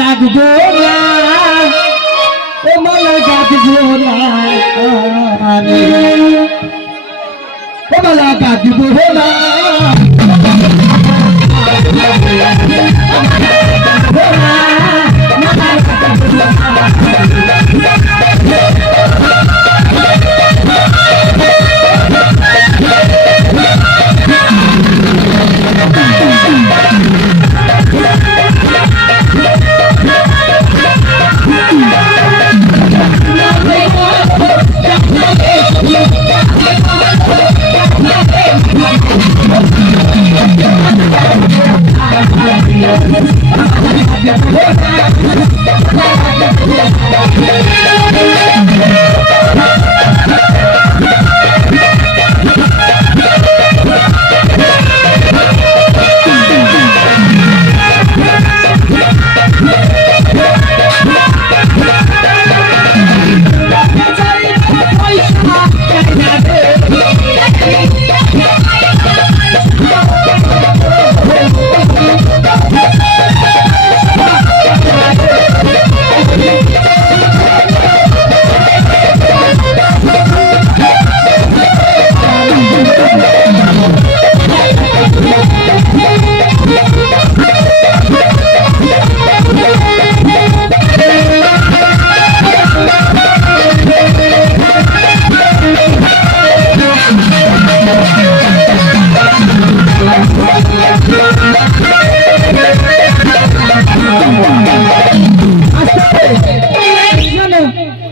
রাখবো না ও মালা গাঁথবো না ও মালা গাঁথবো না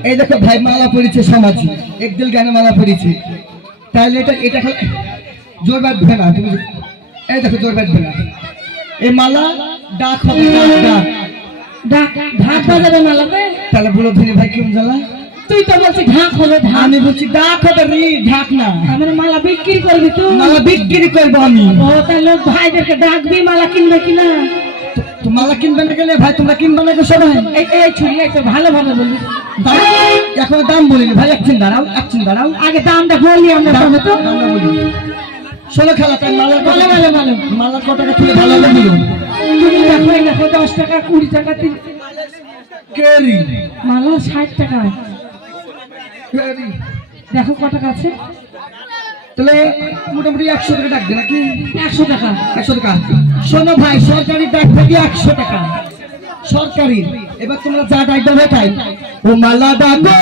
এই দেখো ভাই মালা পড়েছে সমাজ একদিল গানে মালা পড়েছে তাহলে এটা এটা জোর বাঁধবে না তুমি এই দেখো জোর বাঁধবে না এই মালা ডাক হবে ডাক ডাক ঢাক বাজাবে মালাতে তাহলে বলো ধনী ভাই কেমন জ্বালা তুই তো বলছিস ঢাক হবে আমি বলছি ডাক হবে রে ঢাক না আমার মালা বিক্রি করবি তুই মালা বিক্রি করবো আমি ও তাহলে ভাইদেরকে ডাকবি মালা কিনবে কিনা তো মালা কিনবে না গেলে ভাই তোমরা কিনবে না সবাই এই ছুরি একটু ভালোভাবে বলবি এখন দাম বলিনি ভাই একদিন দাঁড়াও আগে দামটা বলি আমরা তবে তো ষোলো খেলা তাই মালা মালা কত টাকা তুলে ভালো লাগলো তুমি দেখো এই দেখো 10 টাকা 20 টাকা কেরি মালা 60 টাকা কেরি দেখো কত টাকা আছে তাহলে মোটামুটি 100 টাকা ডাকবে নাকি 100 টাকা শোনো ভাই সরকারি ডাক থেকে 100 টাকা সরকারি এবার তোমরা যা ডাক দেবে তাই ও মালা ডাকো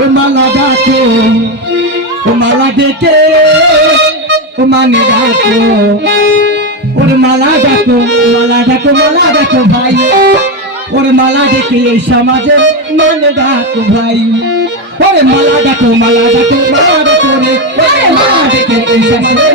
ও মালা ডাকো ও মালা ডেকে ও মানে ডাকো ওর মালা ডাকো ভাই ওর মালা ডেকে এই সমাজের মানে ডাকো ভাই ওরে মালা ডাকো রে মালা ডেকে এই সমাজের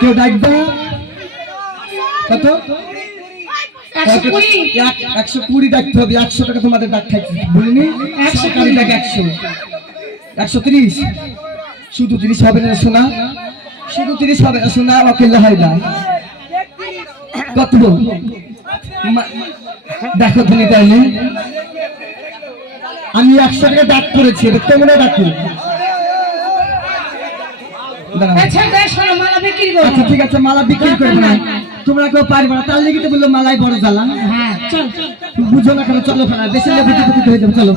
কেউ ডাকবে কত 120 ডাকতে হবে 100 টাকা তোমাদের ডাক খাইছি বলিনি 100 টাকা 130 শুধু 30 হবে না শোনা শুধু 30 হবে না শোনা ওকে হয় না কত দেখো তুমি তাইলে আমি 100 টাকা ডাক করেছি এটা কেমন ডাক আচ্ছা ঠিক আছে মালা বিক্রি করবে না তোমরা কেউ পারবে না তার লেগে তো বললো মালাই বড় জ্বালা বুঝো না কেন চলো বেশি হয়ে যাবে চলো